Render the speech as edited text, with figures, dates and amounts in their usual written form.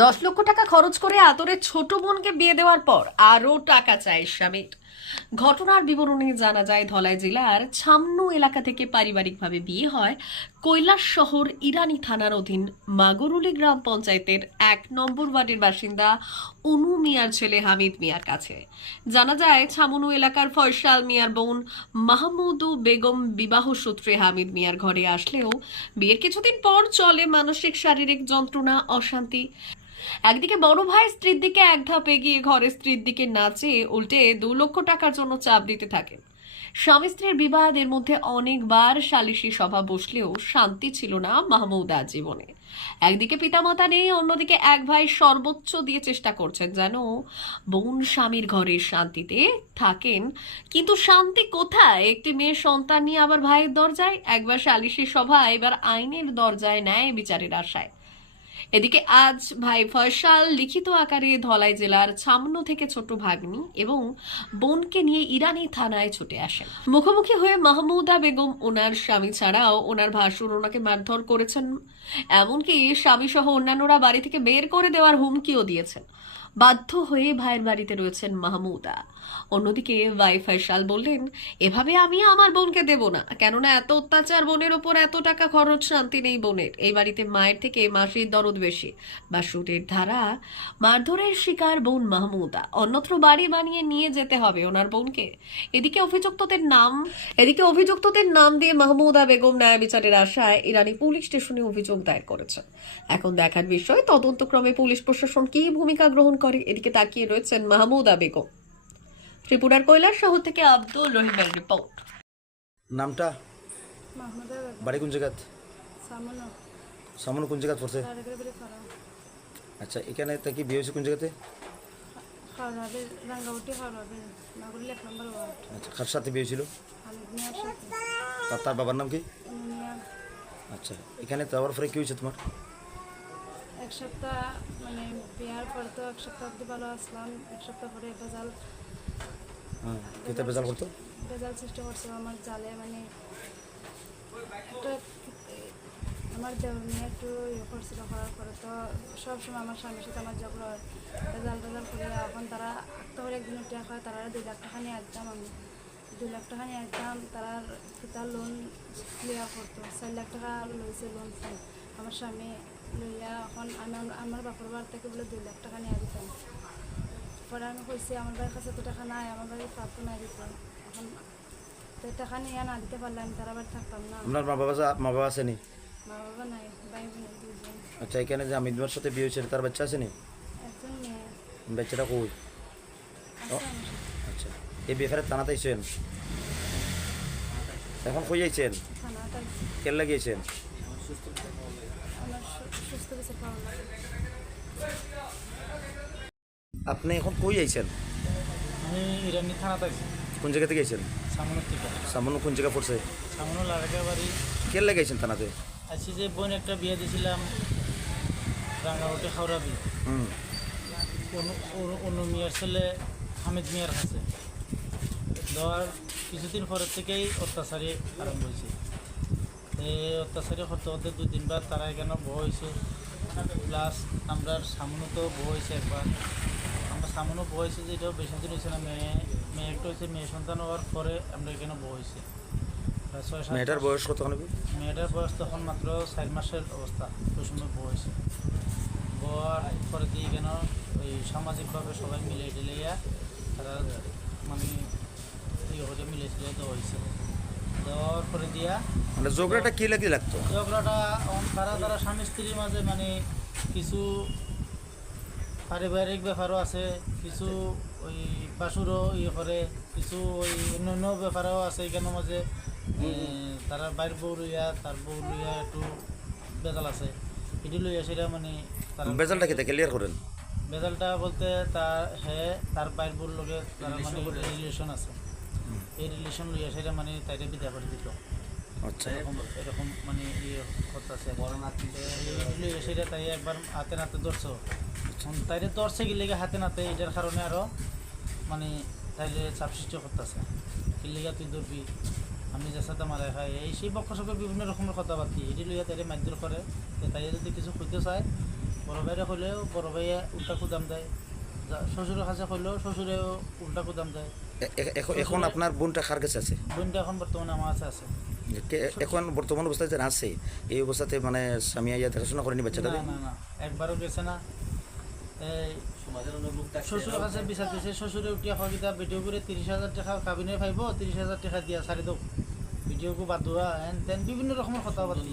10 লক্ষ টাকা খরচ করে আদরের ছোট বোনকে বিয়ে দেওয়ার পর আরও টাকা চায় স্বামীর। ঘটনার বিবরণে জানা যায়, ধলাই জেলার ছামনু এলাকা থেকে পারিবারিকভাবে বিয়ে হয় কৈলাসশহর ইরানি থানার অধীন মাগরুলি গ্রাম পঞ্চায়েতের 1 নম্বর ওয়ার্ডের বাসিন্দা অনু মিয়ার ছেলে হামিদ মিয়ার কাছে। জানা যায়, ছামনু এলাকার ফয়সাল মিয়ার বোন মাহমুদু বেগম বিবাহ সূত্রে হামিদ মিয়ার ঘরে আসলেও বিয়ের কিছুদিন পর চলে মানসিক শারীরিক যন্ত্রণা, অশান্তি। একদিকে বড় ভাই স্ত্রীর দিকে এক ধাপ এগিয়ে ঘরে স্ত্রীর দিকে নাচে উল্টে 2 লক্ষ টাকার জন্য চাপ দিতে থাকেন। স্বামী স্ত্রীর বিবাদের মধ্যে অনেকবার সালিশি সভা বসলেও শান্তি ছিল না মাহমুদার জীবনে। একদিকে পিতামাতা নেই, অন্যদিকে এক ভাই সর্বোচ্চ দিয়ে চেষ্টা করছেন যেন বোন স্বামীর ঘরে শান্তিতে থাকেন। কিন্তু শান্তি কোথায়? একটি মেয়ের সন্তান নিয়ে আবার ভাইয়ের দরজায়, একবার সালিশি সভা, এবার আইনের দরজায় ন্যায় বিচারের আশায়। এদিকে আজ ভাই ফয়সাল লিখিত আকারে ধলাই জেলার ছামনু থেকে ছোট ভাগ্নি এবং বোনকে নিয়ে ইরানি থানায় ছুটে আসেন। মুখোমুখি হয়ে মাহমুদা বেগম ওনার স্বামী ছাড়াও ওনার ভাসুর ওনাকে মারধর করেছেন, এমনকি স্বামী সহ অন্যান্যরা বাড়ি থেকে বের করে দেওয়ার হুমকিও দিয়েছেন। বাধ্য হয়ে ভাইয়ের বাড়িতে রয়েছেন মাহমুদা। অন্যদিকে ভাই ফয়সাল বললেন, এভাবে আমি আমার বোনকে দেব না, কেননা এত অত্যাচার, বোনের ওপর এত টাকা খরচ, শান্তি নেই বোনের। এই বাড়িতে মায়ের থেকে মাসির দরদ বেশি। বাসুরের ধারা মারধরের শিকার বোন মাহমুদা, অন্যত্র বাড়ি বানিয়ে নিয়ে যেতে হবে ওনার বোনকে। এদিকে অভিযুক্তদের নাম দিয়ে মাহমুদা বেগম ন্যায় বিচারের আশায় ইরানি পুলিশ স্টেশনে অভিযোগ দায়ের করেছেন। এখন দেখার বিষয়, তদন্তক্রমে পুলিশ প্রশাসন কি ভূমিকা গ্রহণ করে। এদিকে তাকিয়ে রয়েছেন মাহমুদা বেগম। ত্রিপুরার কৈলাসশহর থেকে আব্দুল রহিমের রিপোর্ট। নামটা মাহমুদা বেগম। বাড়ি কোন জায়গাত? সামনো সামনে কোন জায়গাত পড়ছে? রাড়াগড়ি ফারা আচ্ছা, এখানে তাকে বিয়ে হয়েছে কোন জায়গাতে? খাওয়াবে রাঙ্গাউটি খাওয়াবে মাগুরি 1 নম্বর ওয়ার্ড। আচ্ছা, কার সাথে বিয়ে হয়েছিল? হামিদ মিয়ার সাথে তার বাবার নাম কি? মিয়া। আচ্ছা, এখানে যাওয়ার পরে কি হয়েছে তোমার? এক সপ্তাহ মানে বিয়ার পরে তো 1 সপ্তাহ অব্দি ভালো আসলাম। 1 সপ্তাহ পরে হ্যাঁ, কেতে বেজাল করতো? বেজাল সৃষ্টি করছে আমার জালে। মানে একটা আমার দেওয়ার নিয়ে একটু ইয়ে করছিল, করার পরে তো সবসময় আমার স্বামীর সাথে আমার ঝগড়া হয়। রেজাল্ট করে এখন তারা আটটা করে একদিন টাকা হয়, তারা 2 লাখ টাকা নিয়ে আসতাম। আমি 2 লাখ টাকা নিয়ে আসতাম, তার লোন ক্লিয়ার করতো। 4 লাখ টাকা লইছে লোন ফোন আমার স্বামী লইয়া। এখন আমার বাপর বাড়ি থেকে বলে 2 লাখ টাকা নিয়ে দিতাম। পরে আমি কইছি আমার বাড়ির কাছে তো টাকা নাই, আমার বাড়ির প্রাপ্ত নাই দিতে। এখন তো টাকা নিয়ে না দিতে পারলে আমি তারা বাড়ি থাকতাম না। আপনার মা বাবা আসেনি? মা বাবা নাই, ভাই বোন 2জন। আচ্ছা, এখানে যে আমিদুর সাথে বিয়ে হয়েছে তার বাচ্চা আসেনি? একজন মেয়ে বাচ্চাটা কই? আছে আমার সাথে। আচ্ছা, এই ব্যাপারে থানাতে আইছেন? এখন কই যাইছেন? থানাটা কেন লাগিয়েছেন? আমার সুস্থ বিচার পাওয়া লাগে। আপনি এখন কই যাইছেন? আমি ইরানি থানাতে আছি, কোন জায়গা থেকে গেছেন? সামনের থেকে। সামান্য কোন জায়গা পড়ছে? সামনে লাড়কা বাড়ি কেন লাগিয়েছেন থানাতে? আছি যে বোন একটা বিয়ে দিয়েছিলাম রাঙ্গাউটি হাওড়াবি হুম। অনু মিয়ার ছেলে হামিদ মিয়ার কাছে দেওয়ার কিছুদিন পরের থেকেই অত্যাচারী আরম্ভ হয়েছে। এই অত্যাচারী করতে করতে 2 দিন বাদ তারা এখানে বউ হয়েছে, প্লাস আমরা সামনেও বউ হয়েছে একবার। আমরা সামনেও বউ হয়েছে, যে এটাও বেশি দিন হয়েছে না। মেয়ে একটা হয়েছে, মেয়ে সন্তান হওয়ার পরে আমরা এখানে বউ হয়েছে। প্রায় 6-7 মেয়েটার বয়স কত? মেয়েটার বয়স তখন মাত্র 4 মাসের অবস্থা। ওই সময় বউ হয়েছে। বউয়ার পরে দিয়ে কেন ওই সামাজিকভাবে সবাই মিলে টিলিয়া তারা মানে ইয়ে করে মিলেছিল, দেওয়া হয়েছে। দেওয়ার পরে দিয়া মানে ঝগড়াটা কি লাগতো? ঝগড়াটা তারা স্বামী স্ত্রীর মাঝে মানে কিছু পারিবারিক ব্যাপারও আছে, কিছু ওই বাসুরও ইয়ে করে, কিছু ওই অন্য ব্যাপারও আছে এখানের মাঝে। তারা বাইর বউ লইয়া তার বউ লইয়া একটু বেজাল আছে, এটি লইয়া সেটা মানে বেজালটা কি ক্লিয়ার করেন? বেজালটা বলতে তার বাইর বউর লগে তারা মানে রিলেশন আছে। এই রিলেশন লইয়া সেটা মানে তাইরে বিদায় করে দিত। আচ্ছা, এরকম মানে ইয়ে করতেছে লইয়া সেটা তাই একবার হাতে নাতে ধরছো। তাইরে ধরছে কি লেগে হাতে নাতে, এটার কারণে আরও মানে তাইলে চাপ সৃষ্টি করতেছে। কি লেগে তুই ধরবি, আমি যে সাথে মারা খাই, এই সেই পক্ষ সঙ্গে বিভিন্ন রকমের কথাবার্তি এটি লইয়া তাইরে মারধর করে। তাই যদি কিছু খুঁজতে চায় বড় ভাইরে হলেও বড় ভাইয়ে উল্টা কুদাম দেয়, শ্বশুরের কাছে হলেও শ্বশুরেও উল্টা কুদাম দেয়। এখন আপনার বোনটা কার কাছে আছে? বোনটা এখন বর্তমানে আমার কাছে আছে। এখন বর্তমান অবস্থায় যে আছে এই অবস্থাতে মানে স্বামী আইয়া দেখাশোনা করেনি বাচ্চাটা? না না না, একবারও গেছে না। এই শ্বশুরের কাছে বিচার দিয়েছে, শ্বশুরে উঠিয়া হওয়া ভিডিও করে 30,000 টাকা কাবিনে পাইব, 30,000 টাকা দিয়া সারি দাও, ভিডিও বাদ দেওয়া, এন তেন বিভিন্ন রকমের কথাবার্তা।